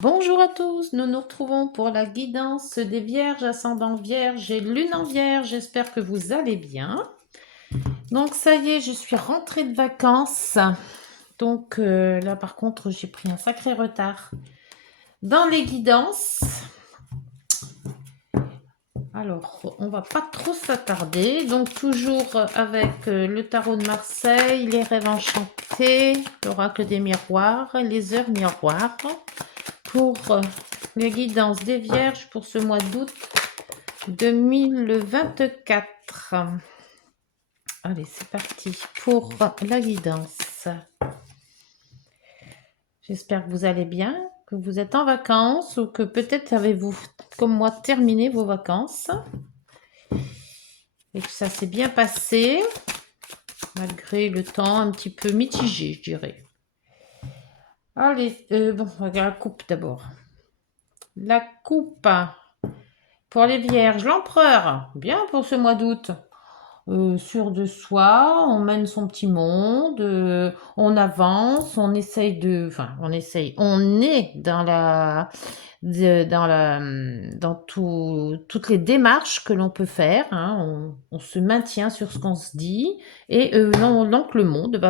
Bonjour à tous, nous nous retrouvons pour la guidance des Vierges, ascendant Vierge et Lune en Vierge. J'espère que vous allez bien. Donc ça y est, je suis rentrée de vacances. Donc là par contre, j'ai pris un sacré retard dans les guidances. Alors, on va pas trop s'attarder. Donc toujours avec le tarot de Marseille, les rêves enchantés, l'oracle des miroirs, les heures miroirs. Pour les guidances des Vierges pour ce mois d'août 2024. Allez, c'est parti pour la guidance. J'espère que vous allez bien, que vous êtes en vacances ou que peut-être avez-vous, comme moi, terminé vos vacances et que ça s'est bien passé, malgré le temps un petit peu mitigé, je dirais. Allez, bon, on regarde la coupe d'abord. La coupe pour les Vierges, l'empereur, bien pour ce mois d'août. Sûr de soi, on mène son petit monde, on avance, on essaye on est dans toutes les démarches que l'on peut faire, hein, on se maintient sur ce qu'on se dit, et donc le monde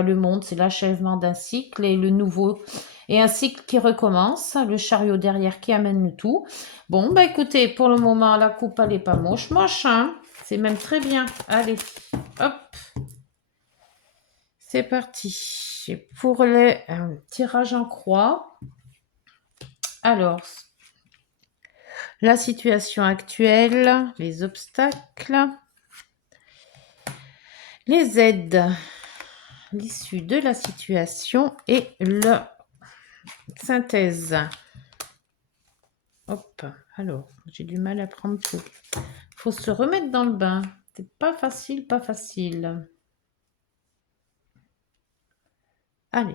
c'est l'achèvement d'un cycle et le nouveau, et un cycle qui recommence, le chariot derrière qui amène le tout. Bon, bah écoutez, pour le moment, la coupe, elle est pas moche, hein. C'est même très bien. Allez, hop. C'est parti. Pour les tirages en croix. Alors, la situation actuelle, les obstacles, les aides, l'issue de la situation et la synthèse. Hop, alors, j'ai du mal à prendre tout. Faut se remettre dans le bain. C'est pas facile, pas facile. Allez.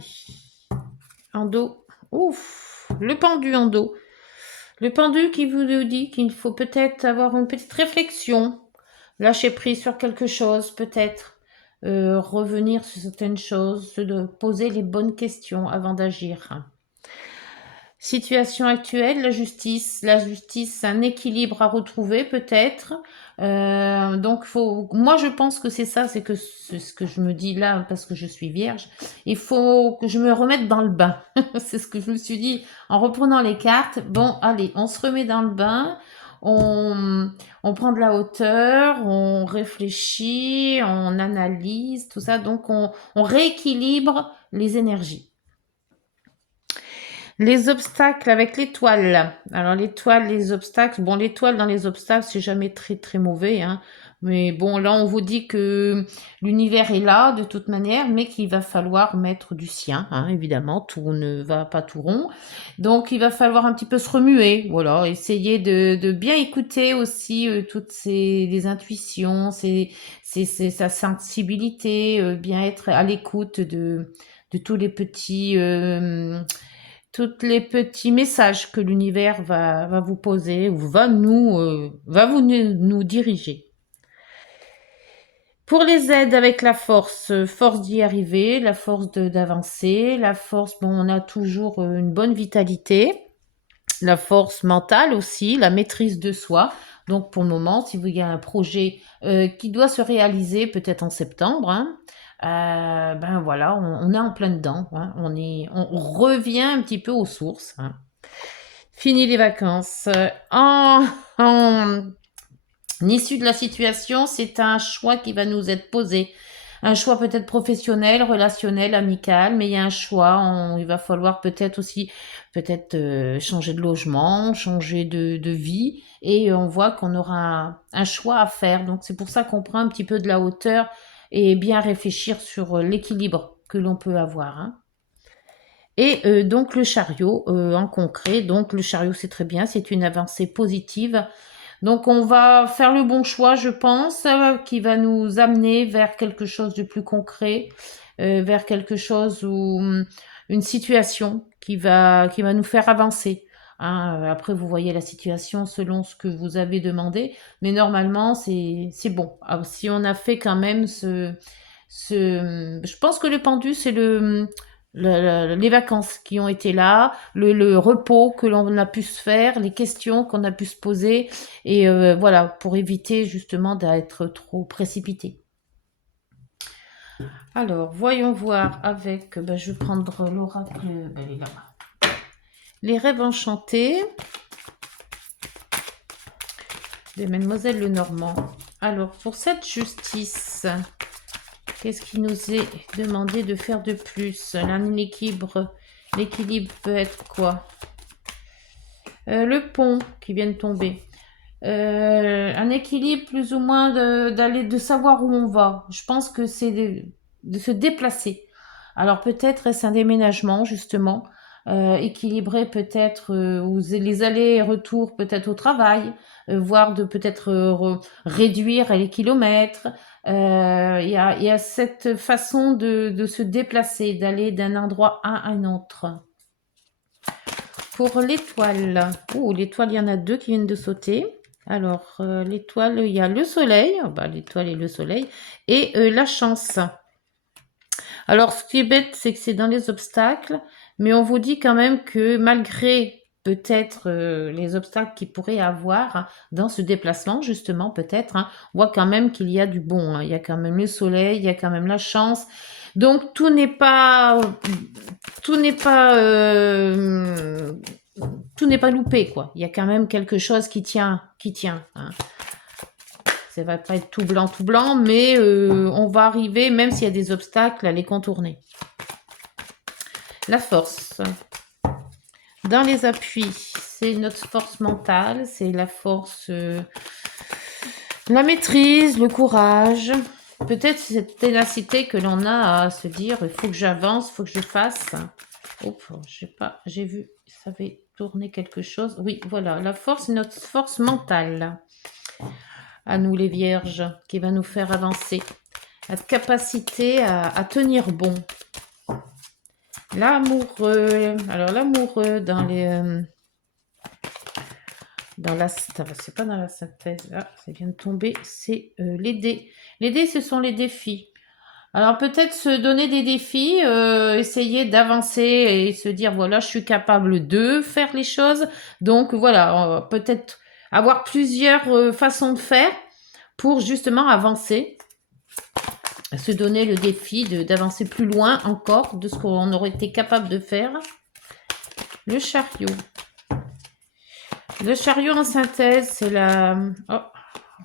En dos. Ouf, le pendu en dos. Le pendu qui vous dit qu'il faut peut-être avoir une petite réflexion, lâcher prise sur quelque chose, peut-être revenir sur certaines choses, se poser les bonnes questions avant d'agir. Situation actuelle, la justice, un équilibre à retrouver peut-être. Donc moi je pense que c'est ça, c'est ce que je me dis là parce que je suis vierge. Il faut que je me remette dans le bain. C'est ce que je me suis dit en reprenant les cartes. Bon, allez, on se remet dans le bain. On prend de la hauteur, on réfléchit, on analyse, tout ça. Donc on rééquilibre les énergies. Les obstacles avec l'étoile. Alors l'étoile, les obstacles. Bon, l'étoile dans les obstacles, c'est jamais très très mauvais, hein. Mais bon, là, on vous dit que l'univers est là de toute manière, mais qu'il va falloir mettre du sien, hein, évidemment. Tout ne va pas tout rond. Donc, il va falloir un petit peu se remuer. Voilà, essayer de bien écouter aussi toutes les intuitions, sa sensibilité, bien être à l'écoute de tous les petits messages que l'univers va vous poser ou va nous diriger. Pour les aides avec la force, force d'y arriver, la force d'avancer, la force, bon, on a toujours une bonne vitalité, la force mentale aussi, la maîtrise de soi. Donc pour le moment, si vous y a un projet qui doit se réaliser peut-être en septembre, hein, ben voilà, on est en plein dedans, hein, on revient un petit peu aux sources, hein. Fini les vacances. En issue de la situation, c'est un choix qui va nous être posé. Un choix peut-être professionnel, relationnel, amical, mais il y a un choix. Il va falloir peut-être aussi changer de logement, changer de vie, et on voit qu'on aura un choix à faire. Donc c'est pour ça qu'on prend un petit peu de la hauteur et bien réfléchir sur l'équilibre que l'on peut avoir, hein. Et donc le chariot en concret, donc le chariot c'est très bien, c'est une avancée positive. Donc on va faire le bon choix, je pense, qui va nous amener vers quelque chose de plus concret, vers quelque chose où une situation qui va nous faire avancer, hein. Après vous voyez la situation selon ce que vous avez demandé, mais normalement c'est bon. Alors, si on a fait quand même je pense que le pendu c'est les vacances qui ont été là, le repos que l'on a pu se faire, les questions qu'on a pu se poser, et voilà, pour éviter justement d'être trop précipité. Alors, voyons voir avec, ben, je vais prendre l'oracle, ben, elle est là-bas. Les rêves enchantés de Mademoiselle Lenormand. Alors, pour cette justice, qu'est-ce qui nous est demandé de faire de plus? Un équilibre. L'équilibre peut être quoi? Le pont qui vient de tomber. Un équilibre plus ou moins de savoir où on va. Je pense que c'est de se déplacer. Alors peut-être est-ce un déménagement justement, équilibrer peut-être les allers et retours peut-être au travail, voire de peut-être réduire les kilomètres. Il y a cette façon de se déplacer, d'aller d'un endroit à un autre. Pour l'étoile, l'étoile, il y en a deux qui viennent de sauter. Alors, l'étoile, il y a le soleil, bah, l'étoile et le soleil, et la chance. Alors, ce qui est bête, c'est que c'est dans les obstacles, mais on vous dit quand même que malgré peut-être les obstacles qu'il pourrait y avoir hein, dans ce déplacement, justement, peut-être, hein, on voit quand même qu'il y a du bon. Hein. Il y a quand même le soleil, il y a quand même la chance. Donc, tout n'est pas tout n'est pas loupé, quoi. Il y a quand même quelque chose qui tient, hein. Ça va pas être tout blanc, mais on va arriver, même s'il y a des obstacles, à les contourner. La force. Dans les appuis, c'est notre force mentale, c'est la force, la maîtrise, le courage. Peut-être cette ténacité que l'on a à se dire, il faut que j'avance, il faut que je fasse. Oh, je sais pas, j'ai vu, ça avait tourné quelque chose. Oui, voilà, la force, c'est notre force mentale. À nous les vierges, qui va nous faire avancer. Notre capacité à tenir bon. L'amoureux. Alors, l'amoureux dans les... dans la... C'est pas dans la synthèse. Ah, ça vient de tomber. C'est les dés. Les dés, ce sont les défis. Alors peut-être se donner des défis, essayer d'avancer et se dire voilà, je suis capable de faire les choses. Donc voilà, peut-être avoir plusieurs façons de faire pour justement avancer, se donner le défi d'avancer plus loin encore de ce qu'on aurait été capable de faire. Le chariot. Le chariot en synthèse, c'est la... Oh,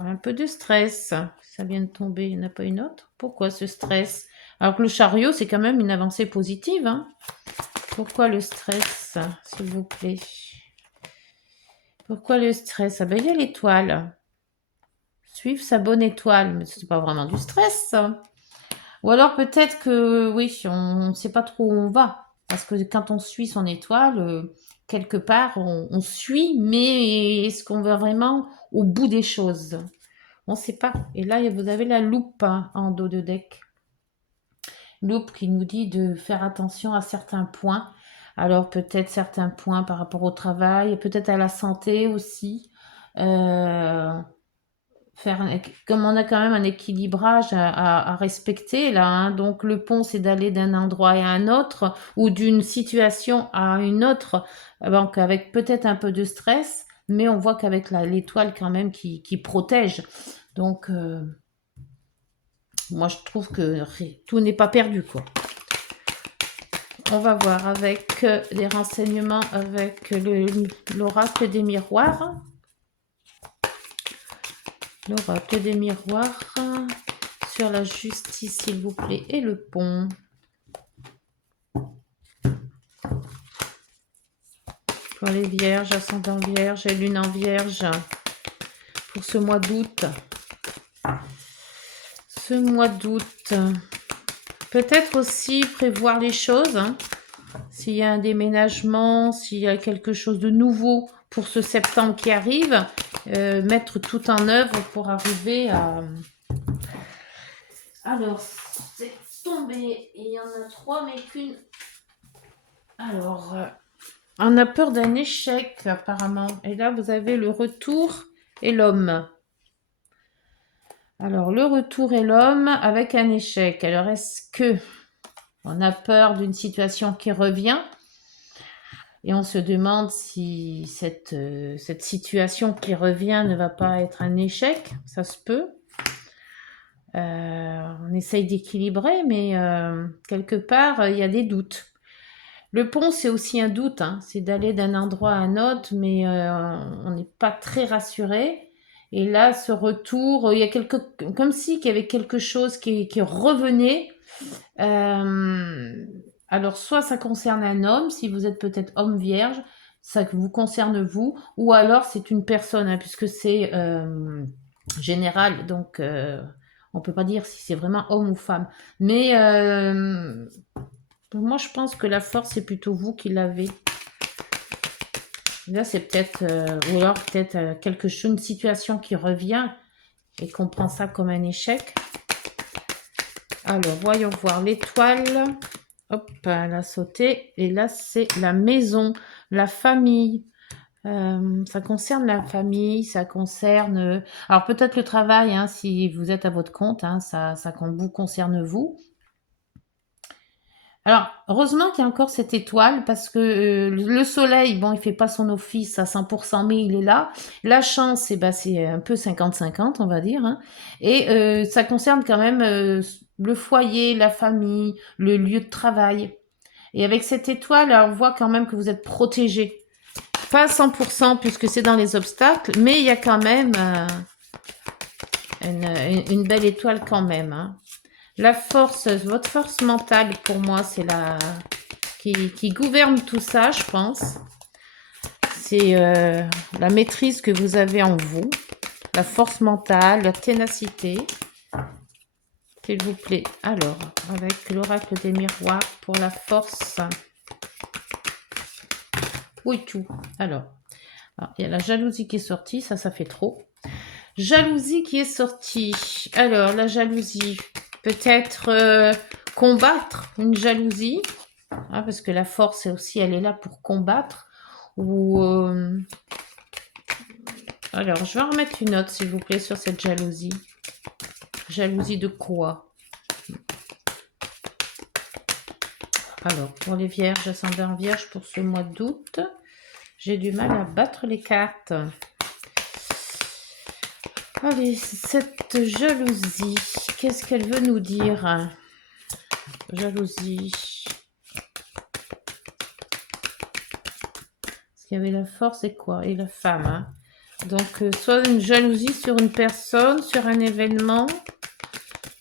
un peu de stress. Ça vient de tomber, il n'y en a pas une autre. Pourquoi ce stress? Alors que le chariot, c'est quand même une avancée positive. Hein. Pourquoi le stress, s'il vous plaît? Pourquoi le stress? Ah ben, il y a l'étoile. Suivre sa bonne étoile, mais c'est pas vraiment du stress, ça. Ou alors peut-être que, oui, on ne sait pas trop où on va. Parce que quand on suit son étoile, quelque part, on suit, mais est-ce qu'on va vraiment au bout des choses? On ne sait pas. Et là, vous avez la loupe hein, en dos de deck. Loupe qui nous dit de faire attention à certains points. Alors peut-être certains points par rapport au travail, peut-être à la santé aussi. Euh, comme on a quand même un équilibrage à respecter là, hein, donc le pont c'est d'aller d'un endroit à un autre ou d'une situation à une autre, donc avec peut-être un peu de stress, mais on voit qu'avec l'étoile quand même qui protège. Donc moi je trouve que tout n'est pas perdu quoi. On va voir avec des renseignements avec l'oracle des miroirs. L'oracle des miroirs sur la justice, s'il vous plaît, et le pont. Pour les vierges, ascendant vierge et lune en vierge, pour ce mois d'août. Ce mois d'août. Peut-être aussi prévoir les choses. Hein. S'il y a un déménagement, s'il y a quelque chose de nouveau pour ce septembre qui arrive, mettre tout en œuvre pour arriver à... Alors, c'est tombé. Il y en a 3, mais qu'une... Alors, on a peur d'un échec, apparemment. Et là, vous avez le retour et l'homme. Alors, le retour et l'homme avec un échec. Alors, est-ce que... On a peur d'une situation qui revient et on se demande si cette situation qui revient ne va pas être un échec. Ça se peut. On essaye d'équilibrer, mais quelque part, il y a des doutes. Le pont, c'est aussi un doute, hein. C'est d'aller d'un endroit à un autre, mais on n'est pas très rassuré. Et là, ce retour, il y a comme si qu'il y avait quelque chose qui revenait. Euh, alors, soit ça concerne un homme, si vous êtes peut-être homme vierge, ça vous concerne vous, ou alors c'est une personne, hein, puisque c'est général, donc on peut pas dire si c'est vraiment homme ou femme. Mais moi, je pense que la force, c'est plutôt vous qui l'avez. Là, c'est peut-être, ou alors peut-être quelque chose, une situation qui revient et qu'on prend ça comme un échec. Alors, voyons voir l'étoile. Hop, elle a sauté. Et là, c'est la maison, la famille. Ça concerne la famille, ça concerne... Alors, peut-être le travail, hein, si vous êtes à votre compte, hein, ça vous concerne vous. Alors, heureusement qu'il y a encore cette étoile parce que le soleil, bon, il fait pas son office à 100%, mais il est là. La chance, ben, c'est un peu 50-50, on va dire, hein. Et ça concerne quand même le foyer, la famille, le lieu de travail. Et avec cette étoile, on voit quand même que vous êtes protégé. Pas à 100% puisque c'est dans les obstacles, mais il y a quand même une belle étoile quand même, hein. La force, votre force mentale, pour moi, c'est la qui gouverne tout ça, je pense. C'est la maîtrise que vous avez en vous, la force mentale, la ténacité. S'il vous plaît. Alors, avec l'oracle des miroirs pour la force. Oui, tout. Alors, il y a la jalousie qui est sortie, ça fait trop. Jalousie qui est sortie. Alors, la jalousie, peut-être combattre une jalousie, hein, parce que la force aussi, elle est là pour combattre. Ou alors, je vais en remettre une note, s'il vous plaît, sur cette jalousie. Jalousie de quoi? Alors, pour les vierges, ascendant vierge pour ce mois d'août, j'ai du mal à battre les cartes. Allez, cette jalousie, qu'est-ce qu'elle veut nous dire? Jalousie. Parce qu'il y avait la force et quoi? Et la femme, hein. Donc, soit une jalousie sur une personne, sur un événement.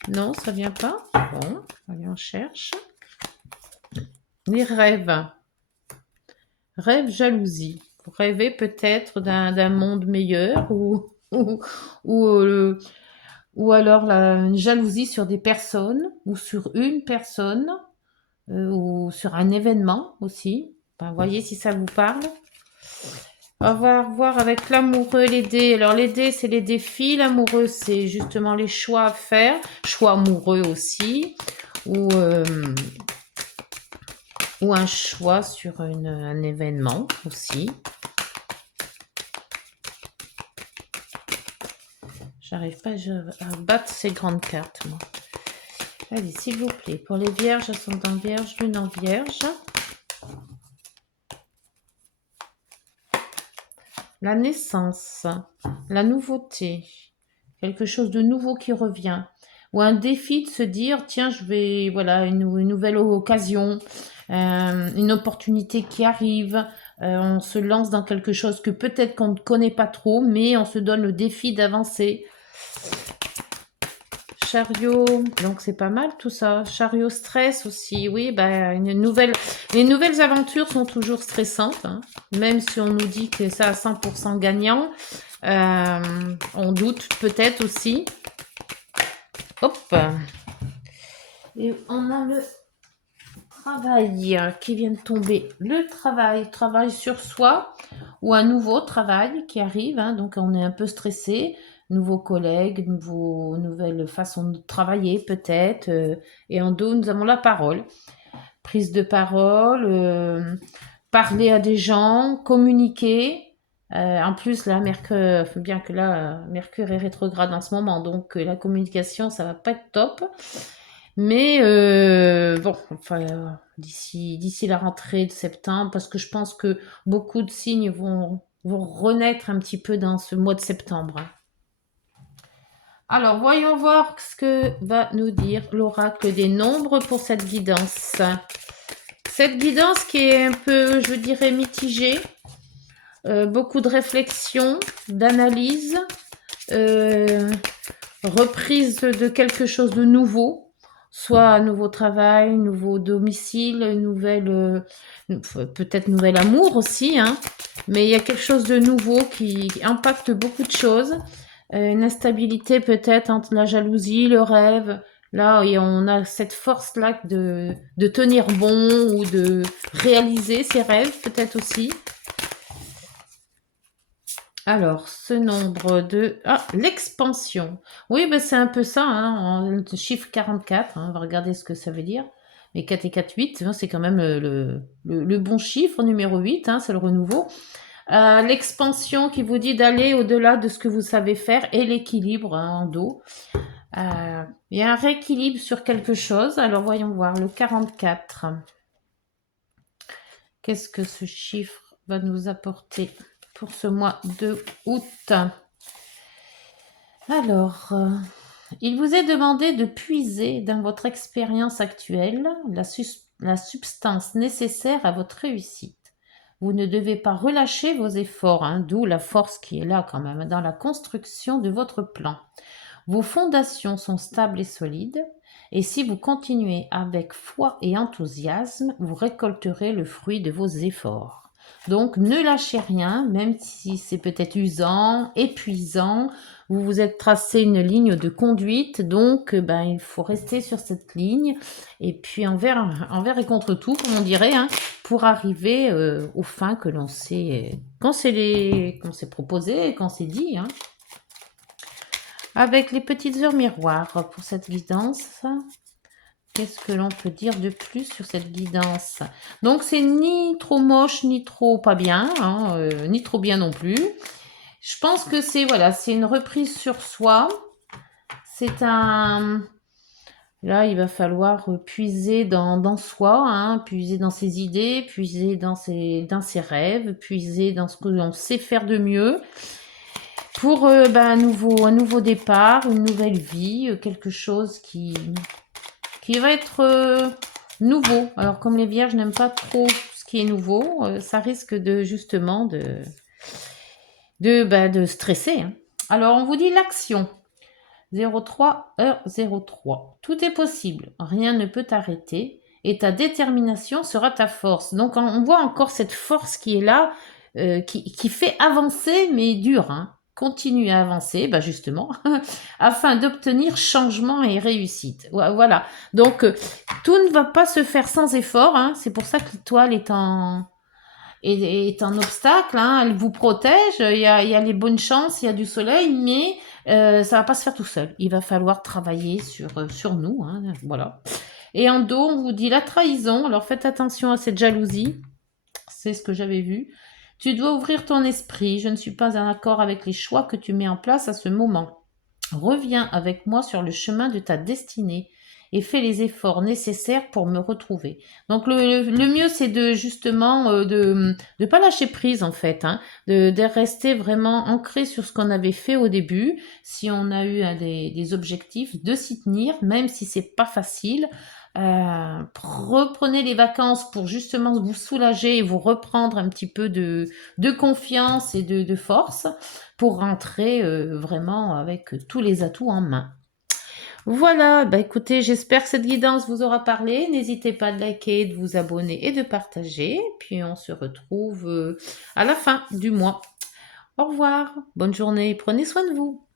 Non, ça vient pas. Bon, allez, on cherche. Les rêves. Rêve, jalousie. Vous rêvez peut-être d'un monde meilleur ou alors une jalousie sur des personnes ou sur une personne ou sur un événement aussi. Ben, voyez si ça vous parle. On va voir avec l'amoureux, les dés. Alors les dés, c'est les défis. L'amoureux, c'est justement les choix à faire. Choix amoureux aussi. Ou un choix sur un événement aussi. J'arrive pas à battre ces grandes cartes, moi. Allez, s'il vous plaît, pour les vierges, ascendant vierge, lune en vierge. La naissance, la nouveauté, quelque chose de nouveau qui revient, ou un défi de se dire, tiens, je vais, voilà, une nouvelle occasion, une opportunité qui arrive, on se lance dans quelque chose que peut-être qu'on ne connaît pas trop, mais on se donne le défi d'avancer. Chariot, donc c'est pas mal tout ça. Chariot stress aussi, oui, bah, les nouvelles aventures sont toujours stressantes, hein. Même si on nous dit que c'est à 100% gagnant, on doute peut-être aussi. Hop. Et on a le travail qui vient de tomber. Le travail sur soi ou un nouveau travail qui arrive, hein, donc on est un peu stressé. Nouveaux collègues, nouvelles façons de travailler peut-être. Et en dos, nous avons la parole. Prise de parole, parler à des gens, communiquer. En plus, là, Mercure, bien que là, Mercure est rétrograde en ce moment, donc la communication, ça va pas être top. Mais bon, enfin, d'ici la rentrée de septembre, parce que je pense que beaucoup de signes vont renaître un petit peu dans ce mois de septembre, hein. Alors, voyons voir ce que va nous dire l'oracle des nombres pour cette guidance. Cette guidance qui est un peu, je dirais, mitigée, beaucoup de réflexion, d'analyse, euh, reprise de quelque chose de nouveau, soit un nouveau travail, nouveau domicile, peut-être nouvel amour aussi, hein, mais il y a quelque chose de nouveau qui impacte beaucoup de choses. Une instabilité peut-être entre la jalousie, le rêve. Là, et on a cette force-là de tenir bon ou de réaliser ses rêves peut-être aussi. Alors, ce nombre de... Ah, l'expansion. Oui, ben c'est un peu ça, hein, le chiffre 44, hein, on va regarder ce que ça veut dire. Mais 4 et 4, 8, hein, c'est quand même le bon chiffre, numéro 8, hein, c'est le renouveau. L'expansion qui vous dit d'aller au-delà de ce que vous savez faire et l'équilibre, hein, en dos. Il y a un rééquilibre sur quelque chose. Alors, voyons voir, le 44. Qu'est-ce que ce chiffre va nous apporter pour ce mois de août? Alors, il vous est demandé de puiser dans votre expérience actuelle la substance nécessaire à votre réussite. Vous ne devez pas relâcher vos efforts, hein, d'où la force qui est là quand même dans la construction de votre plan. Vos fondations sont stables et solides, et si vous continuez avec foi et enthousiasme, vous récolterez le fruit de vos efforts. Donc ne lâchez rien, même si c'est peut-être usant, épuisant. Vous vous êtes tracé une ligne de conduite, donc il faut rester sur cette ligne. Et puis envers et contre tout, comme on dirait, hein, pour arriver aux fins que l'on s'est, qu'on s'est proposé, qu'on s'est dit, hein. Avec les petites heures miroirs pour cette guidance. Qu'est-ce que l'on peut dire de plus sur cette guidance? Donc, c'est ni trop moche, ni trop pas bien, hein, ni trop bien non plus. Je pense que c'est voilà, c'est une reprise sur soi. C'est un... Là, il va falloir puiser dans soi, hein, puiser dans ses idées, puiser dans ses rêves, puiser dans ce que l'on sait faire de mieux pour un nouveau départ, une nouvelle vie, quelque chose qui va être nouveau. Alors comme les vierges n'aiment pas trop ce qui est nouveau, ça risque de justement de stresser, hein. Alors on vous dit l'action. 03 heure 03. Tout est possible, rien ne peut t'arrêter et ta détermination sera ta force. Donc on voit encore cette force qui est là, qui fait avancer mais dur, hein. Continue à avancer, justement, afin d'obtenir changement et réussite. Voilà. Donc tout ne va pas se faire sans effort, hein. C'est pour ça que l'étoile est un obstacle, hein. Elle vous protège, il y a les bonnes chances, il y a du soleil, mais ça va pas se faire tout seul. Il va falloir travailler sur nous, hein, voilà. Et en dos, on vous dit la trahison. Alors faites attention à cette jalousie. C'est ce que j'avais vu. Tu dois ouvrir ton esprit. Je ne suis pas en accord avec les choix que tu mets en place à ce moment. Reviens avec moi sur le chemin de ta destinée et fais les efforts nécessaires pour me retrouver. Donc le mieux, c'est de justement de pas lâcher prise en fait, hein, de rester vraiment ancré sur ce qu'on avait fait au début. Si on a eu des objectifs, de s'y tenir, même si c'est pas facile. Reprenez les vacances pour justement vous soulager et vous reprendre un petit peu de confiance et de force pour rentrer vraiment avec tous les atouts en main. Voilà, écoutez, j'espère que cette guidance vous aura parlé. N'hésitez pas de liker, de vous abonner et de partager. Puis on se retrouve à la fin du mois. Au revoir, bonne journée, prenez soin de vous.